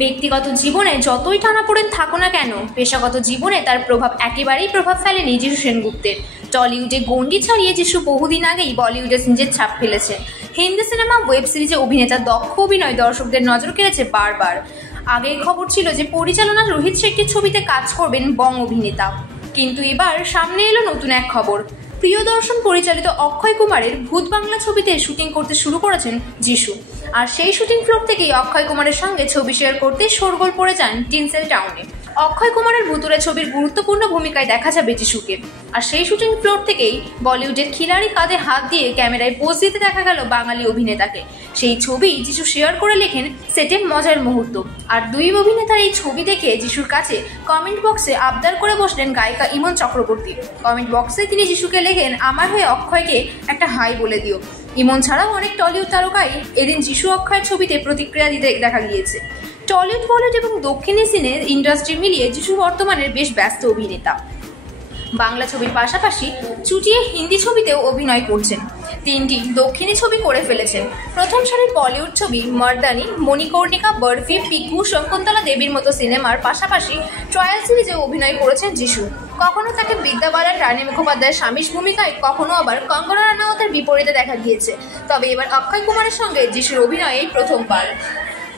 ব্যক্তিগত জীবনে যতই টানাপোড়েন থাকো না কেন, পেশাগত জীবনে তার একেবারেই প্রভাব ফেলেনি যিশু সেনগুপ্তের। টলিউডে গণ্ডি ছাড়িয়ে যিশু বহুদিন আগেই বলিউডে নিজের ছাপ ফেলেছেন। হিন্দি সিনেমা, ওয়েব সিরিজে অভিনেতার দক্ষ অভিনয় দর্শকদের নজর কেড়েছে বারবার। আগের খবর ছিল যে পরিচালনা রোহিত শেট্টির ছবিতে কাজ করবেন বং অভিনেতা, কিন্তু এবার সামনে এলো নতুন এক খবর। প্রিয়দর্শন পরিচালিত অক্ষয় কুমারের ভূত বাংলা ছবিতে শুটিং করতে শুরু করেছেন যিশু। আর সেই শুটিং ফ্লোর থেকেই অক্ষয় কুমারের সঙ্গে ছবি শেয়ার করতে শোরগোল পড়ে যান টিনসেল টাউনে। অক্ষয় কুমারের ভুতুড়ে ছবির গুরুত্বপূর্ণ ভূমিকায় দেখা যাবে যিশুকে। আর সেই শুটিং ফ্লোর থেকেই বলিউডের খিলাড়ি কাঁধে হাত দিয়ে ক্যামেরায় পোজ দিতে দেখা গেল বাঙালি অভিনেতাকে। সেই ছবি যিশু শেয়ার করে লেখেন, সেটে মজার মুহূর্ত। আর দুই অভিনেতার এই ছবি দেখে যিশুর কাছে কমেন্ট বক্সে আবদার করে বসলেন গায়িকা ইমন চক্রবর্তী। কমেন্ট বক্সে তিনি যিশুকে লেখেন, আমার হয়ে অক্ষয়কে একটা হাই বলে দিও। ইমন ছাড়াও অনেক টলিউড তারকাই এদিন যিশু অক্ষয়ের ছবিতে প্রতিক্রিয়া দিতে দেখা গিয়েছে। টলিউড, বলিউড এবং দক্ষিণী সিনে ইন্ডাস্ট্রি মিলিয়ে যিশু বর্তমানে বেশ ব্যস্ত অভিনেতা। বাংলা ছবির পাশাপাশি চুটিয়ে হিন্দি ছবিতেও অভিনয় করছেন। 3টি দক্ষিণী ছবি করে ফেলেছেন। প্রথম সারির বলিউড ছবি মর্দানি, মণিকর্ণিকা, বরফি, পিকু, শকুন্তলা দেবীর মতো সিনেমার পাশাপাশি ট্রায়াল সিরিজে অভিনয় করেছেন যিশু। কখনো তাকে বিদ্যা বালান, রানী মুখোপাধ্যায়ের স্বামীর ভূমিকায়, কখনো আবার কঙ্গনা রানাওয়াতের বিপরীতে দেখা গিয়েছে। তবে এবার অক্ষয় কুমারের সঙ্গে যিশুর অভিনয় এই প্রথমবার।